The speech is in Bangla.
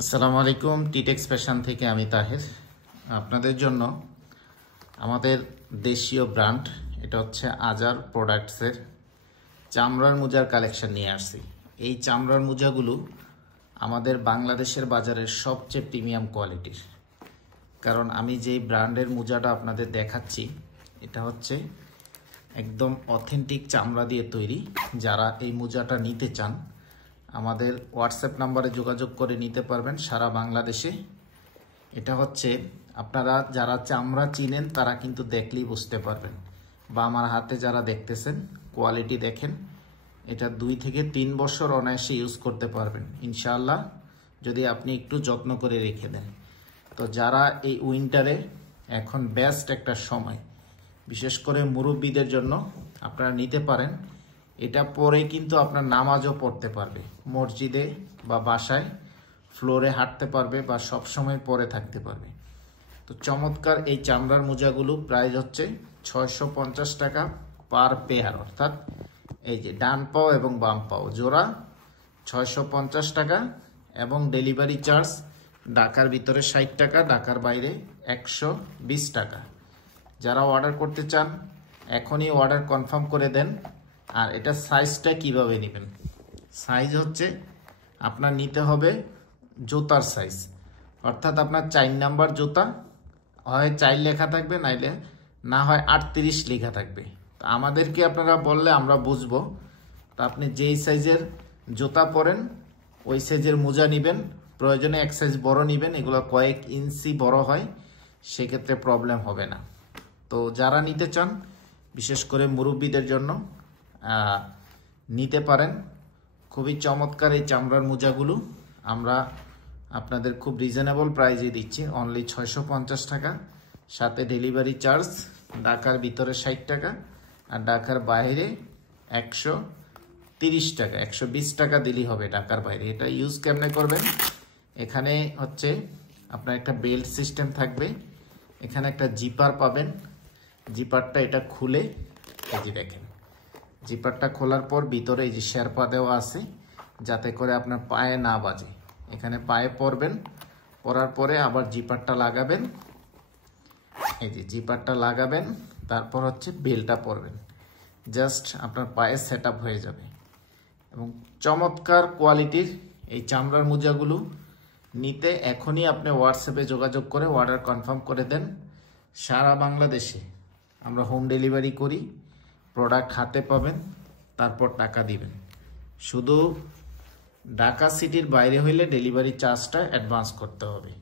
আসসালামু আলাইকুম। টিটেক্স ফ্যাশন থেকে আমি তাহের আপনাদের জন্য আমাদের দেশীয় ব্র্যান্ড এটা হচ্ছে আজার প্রোডাক্টসের চামড়ার মোজার কালেকশন নিয়ে আসছি। এই চামড়ার মোজাগুলো আমাদের বাংলাদেশের বাজারের সবচেয়ে প্রিমিয়াম কোয়ালিটির, কারণ আমি যেই ব্র্যান্ডের মোজাটা আপনাদের দেখাচ্ছি এটা হচ্ছে একদম অথেন্টিক চামড়া দিয়ে তৈরি। যারা এই মোজাটা নিতে চান আমাদের হোয়াটসঅ্যাপ নাম্বারে যোগাযোগ করে নিতে পারবেন সারা বাংলাদেশে। এটা হচ্ছে আপনারা যারা চামড়া চিনেন তারা কিন্তু দেখলেই বুঝতে পারবেন, বা আমার হাতে যারা দেখতেছেন কোয়ালিটি দেখেন, এটা 2 থেকে 3 বছর অনায়াসে ইউজ করতে পারবেন ইনশাআল্লাহ, যদি আপনি একটু যত্ন করে রেখে দেন। তো যারা এই উইন্টারে এখন বেস্ট একটা সময়, বিশেষ করে মুরব্বীদের জন্য আপনারা নিতে পারেন। এটা পরে কিন্তু আপনার নামাজও পড়তে পারবে, মসজিদে বা বাসায় ফ্লোরে হাঁটতে পারবে বা সব সময় পরে থাকতে পারবে। তো চমৎকার এই চামড়ার মোজাগুলো প্রাইস হচ্ছে 650 টাকা পার পেয়ার, অর্থাৎ এই যে ডান পাও এবং বাম পাও জোড়া 650 টাকা, এবং ডেলিভারি চার্জ ঢাকার ভিতরে 60 টাকা, ঢাকার বাইরে 120 টাকা। যারা অর্ডার করতে চান এখনই অর্ডার কনফার্ম করে দেন। আর এটা সাইজটা কিভাবে নেবেন, সাইজ হচ্ছে আপনার নিতে হবে জুতার সাইজ, অর্থাৎ আপনার 4 নাম্বার জুতা হয় 4 লেখা থাকবে, নাইলে না হয় 38 লেখা থাকবে। তো আমাদেরকে আপনারা বললে আমরা বুঝবো। তো আপনি যেই সাইজের জুতা পরেন ওই সাইজের মোজা নেবেন, প্রয়োজনে এক সাইজ বড় নেবেন, এগুলো কয়েক ইঞ্চি বড় হয়, সেক্ষেত্রে প্রবলেম হবে না। তো যারা নিতে চান বিশেষ করে মুরব্বীদের জন্য নিতে পারেন। খুবই চমৎকার এই চামড়ার মোজাগুলো আমরা আপনাদের খুব রিজনেবল প্রাইসে দিচ্ছি, অনলি 650 টাকা, সাথে ডেলিভারি চার্জ ঢাকার ভিতরে 60 টাকা আর ঢাকার বাইরে 130 টাকা, 120 টাকা দিলেই হবে ঢাকার বাইরে। এটা ইউজ কেমনে করবেন, এখানে হচ্ছে আপনার একটা বেল্ট সিস্টেম থাকবে, এখানে একটা জিপার পাবেন, জিপারটা এটা খুলে এই যে দেখেন, জিপারটা খোলার পর ভিতরে এই যে শেরপা দেওয়া আছে যাতে করে আপনার পায়ে না বাজে। এখানে পায়ে পরবেন, পরার পরে আবার জিপারটা লাগাবেন, এই যে জিপারটা লাগাবেন, তারপর হচ্ছে বেলটা পরবেন, জাস্ট আপনার পায়ে সেট আপ হয়ে যাবে। এবং চমৎকার কোয়ালিটির এই চামড়ার মোজাগুলো নিতে এখনই আপনি হোয়াটসঅ্যাপে যোগাযোগ করে অর্ডার কনফার্ম করে দেন। সারা বাংলাদেশে আমরা হোম ডেলিভারি করি, প্রোডাক্ট হাতে পাবেন, তারপর টাকা দিবেন। শুধু ঢাকা সিটির বাইরে হইলে ডেলিভারি চার্জটা অ্যাডভান্স করতে হবে।